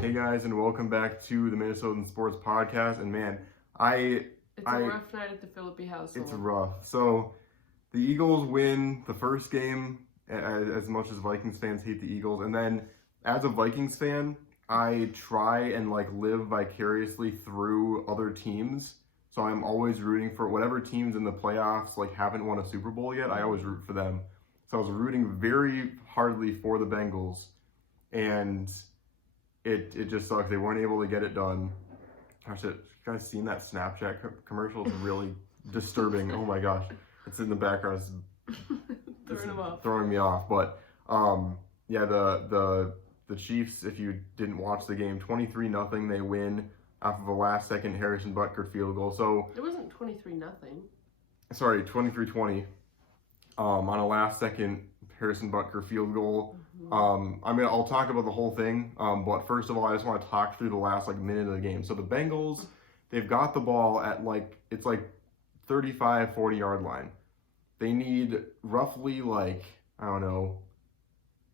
Hey guys, and welcome back to the Minnesotan Sports Podcast. And man, It's a rough night at the Philippi household. It's rough. So the Eagles win the first game, as much as Vikings fans hate the Eagles. And then as a Vikings fan, I try and live vicariously through other teams. So I'm always rooting for whatever teams in the playoffs haven't won a Super Bowl yet. I always root for them. So I was rooting very hardly for the Bengals, and it just sucks. They weren't able to get it done. Gosh, you guys seen that Snapchat commercial? It's really disturbing. Oh my gosh, it's in the background. It's throwing me off. But yeah, the Chiefs, if you didn't watch the game, 23-0, they win off of a last-second Harrison Butker field goal. So it wasn't 23-0. Sorry, 23-20. On a last-second Harrison Butker field goal. I'll talk about the whole thing, but first of all, I just want to talk through the last minute of the game. So the Bengals, they've got the ball at 35, 40 yard line. They need roughly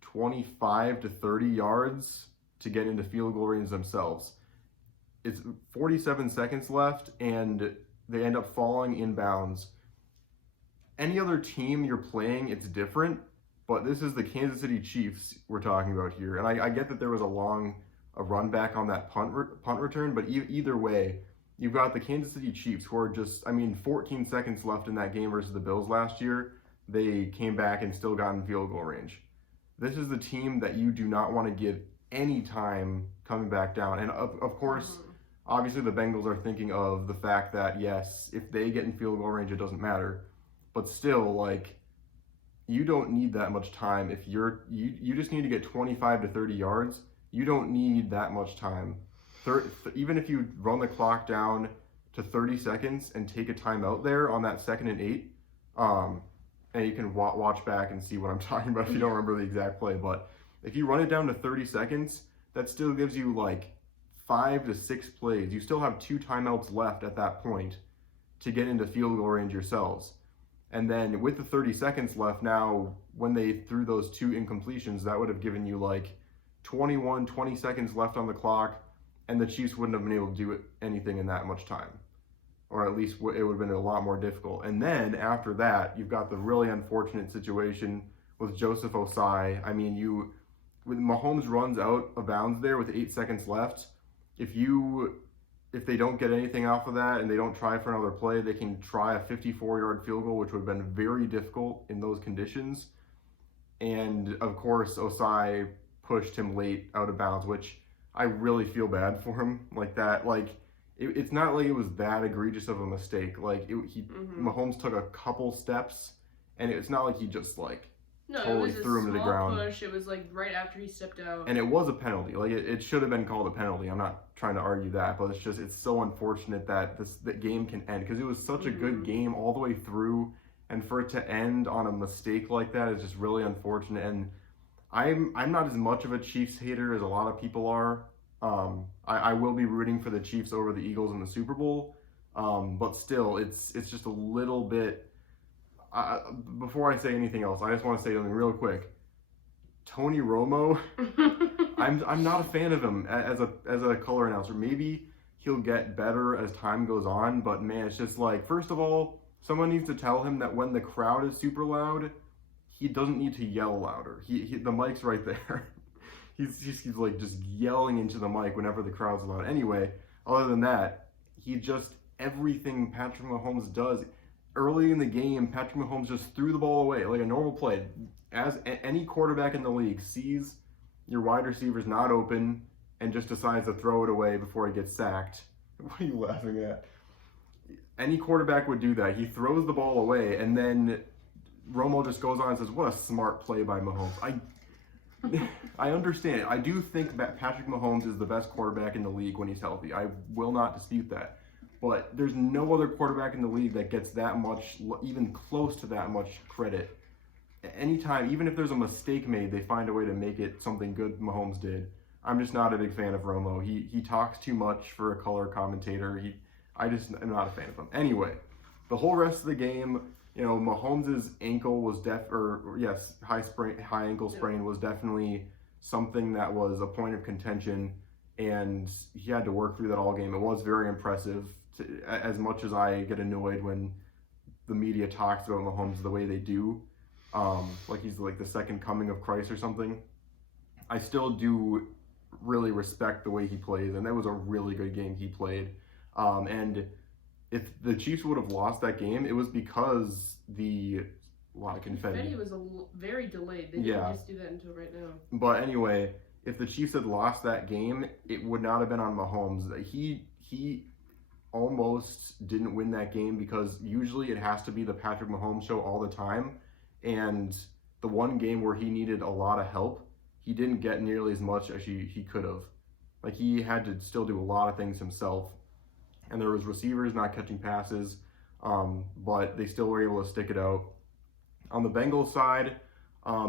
25 to 30 yards to get into field goal range themselves. It's 47 seconds left, and they end up falling inbounds. Any other team you're playing, it's different. But this is the Kansas City Chiefs we're talking about here. And I get that there was a run back on that punt return, but either way, you've got the Kansas City Chiefs who are just, 14 seconds left in that game versus the Bills last year. They came back and still got in field goal range. This is the team that you do not want to give any time coming back down. And of course, obviously the Bengals are thinking of the fact that, yes, if they get in field goal range, it doesn't matter. But still, you don't need that much time. If you just need to get 25 to 30 yards. You don't need that much time. Even if you run the clock down to 30 seconds and take a timeout there on that 2nd and 8, and you can watch back and see what I'm talking about if you don't remember the exact play. But if you run it down to 30 seconds, that still gives you 5 to 6 plays. You still have 2 timeouts left at that point to get into field goal range yourselves. And then with the 30 seconds left now, when they threw those 2 incompletions, that would have given you 20 seconds left on the clock, and the Chiefs wouldn't have been able to do anything in that much time. Or at least it would have been a lot more difficult. And then after that, you've got the really unfortunate situation with Joseph Osai. When Mahomes runs out of bounds there with 8 seconds left, if they don't get anything off of that and they don't try for another play, they can try a 54-yard field goal, which would have been very difficult in those conditions. And of course, Osai pushed him late out of bounds, which I really feel bad for him. It's not like it was that egregious of a mistake. Mahomes took a couple steps, and it's not like he just totally threw him to the ground. Push. It was right after he stepped out. And it was a penalty. It should have been called a penalty. I'm not trying to argue that, but it's so unfortunate that that game can end, because it was such a good game all the way through, and for it to end on a mistake like that is just really unfortunate. And I'm not as much of a Chiefs hater as a lot of people are. I will be rooting for the Chiefs over the Eagles in the Super Bowl, but still, it's just a little bit. Before I say anything else, I just want to say something real quick. Tony Romo, I'm not a fan of him as a color announcer. Maybe he'll get better as time goes on, but man, it's just first of all, someone needs to tell him that when the crowd is super loud, he doesn't need to yell louder. The mic's right there. he's just yelling into the mic whenever the crowd's loud. Anyway, other than that, everything Patrick Mahomes does. Early in the game, Patrick Mahomes just threw the ball away like a normal play. As any quarterback in the league sees your wide receiver's not open and just decides to throw it away before he gets sacked. What are you laughing at? Any quarterback would do that. He throws the ball away, and then Romo just goes on and says, "What a smart play by Mahomes." I understand. I do think that Patrick Mahomes is the best quarterback in the league when he's healthy. I will not dispute that. But there's no other quarterback in the league that gets that much, even close to that much credit. Anytime, even if there's a mistake made, they find a way to make it something good Mahomes did. I'm just not a big fan of Romo. He talks too much for a color commentator. I just am not a fan of him. Anyway, the whole rest of the game, Mahomes' ankle was high ankle sprain was definitely something that was a point of contention. and he had to work through that all game. It was very impressive. As much as I get annoyed when the media talks about Mahomes the way they do, like he's like the second coming of Christ or something, I still do really respect the way he plays, and that was a really good game he played. And if the Chiefs would have lost that game, it was because a lot of confetti. Was very delayed. They didn't just do that until right now. But anyway, if the Chiefs had lost that game, it would not have been on Mahomes. He almost didn't win that game because usually it has to be the Patrick Mahomes show all the time. And the one game where he needed a lot of help, he didn't get nearly as much as he could have. Like he had to still do a lot of things himself. And there was receivers not catching passes, but they still were able to stick it out. On the Bengals side,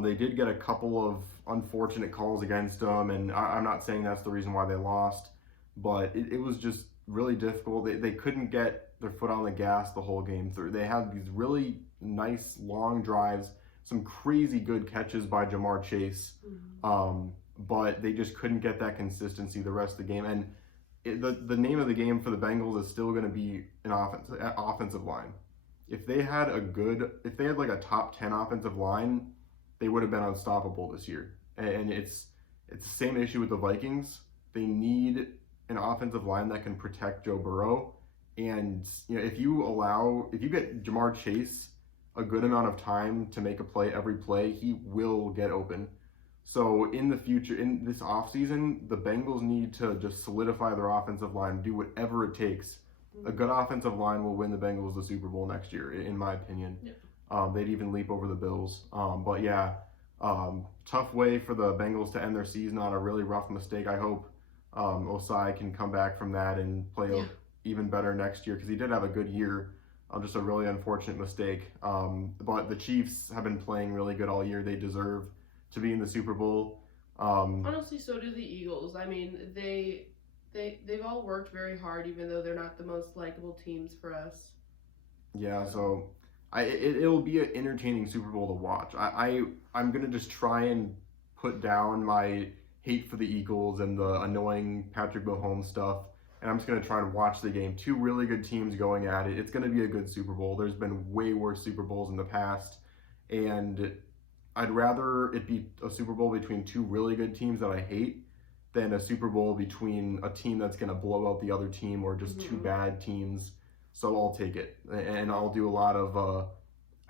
they did get a couple of unfortunate calls against them, and I'm not saying that's the reason why they lost, but it was just really difficult. They couldn't get their foot on the gas the whole game through. They had these really nice long drives, some crazy good catches by Jamar Chase, but they just couldn't get that consistency the rest of the game. And the name of the game for the Bengals is still going to be an offensive line. If they had like a top 10 offensive line, they would have been unstoppable this year. And it's the same issue with the Vikings. They need an offensive line that can protect Joe Burrow. And if you get Jamar Chase a good amount of time to make a play every play, he will get open. So in the future, in this offseason, the Bengals need to just solidify their offensive line, do whatever it takes. A good offensive line will win the Bengals the Super Bowl next year, in my opinion. Yep. They'd even leap over the Bills. But yeah, tough way for the Bengals to end their season on a really rough mistake. I hope Osai can come back from that and play even better next year because he did have a good year. Just a really unfortunate mistake. But the Chiefs have been playing really good all year. They deserve to be in the Super Bowl. Honestly, so do the Eagles. I mean, they've all worked very hard, even though they're not the most likable teams for us. Yeah, so it'll be an entertaining Super Bowl to watch. I'm gonna just try and put down my hate for the Eagles and the annoying Patrick Mahomes stuff, and I'm just gonna try and watch the game. Two really good teams going at it. It's gonna be a good Super Bowl. There's been way worse Super Bowls in the past, and I'd rather it be a Super Bowl between two really good teams that I hate than a Super Bowl between a team that's going to blow out the other team or just two bad teams. So I'll take it. And I'll do a lot of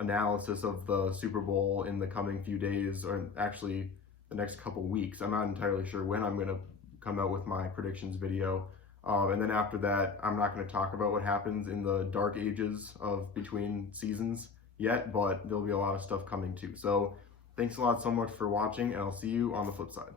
analysis of the Super Bowl in the coming few days, or actually the next couple weeks. I'm not entirely sure when I'm going to come out with my predictions video. And then after that, I'm not going to talk about what happens in the dark ages of between seasons yet, but there'll be a lot of stuff coming too. So thanks a lot so much for watching, and I'll see you on the flip side.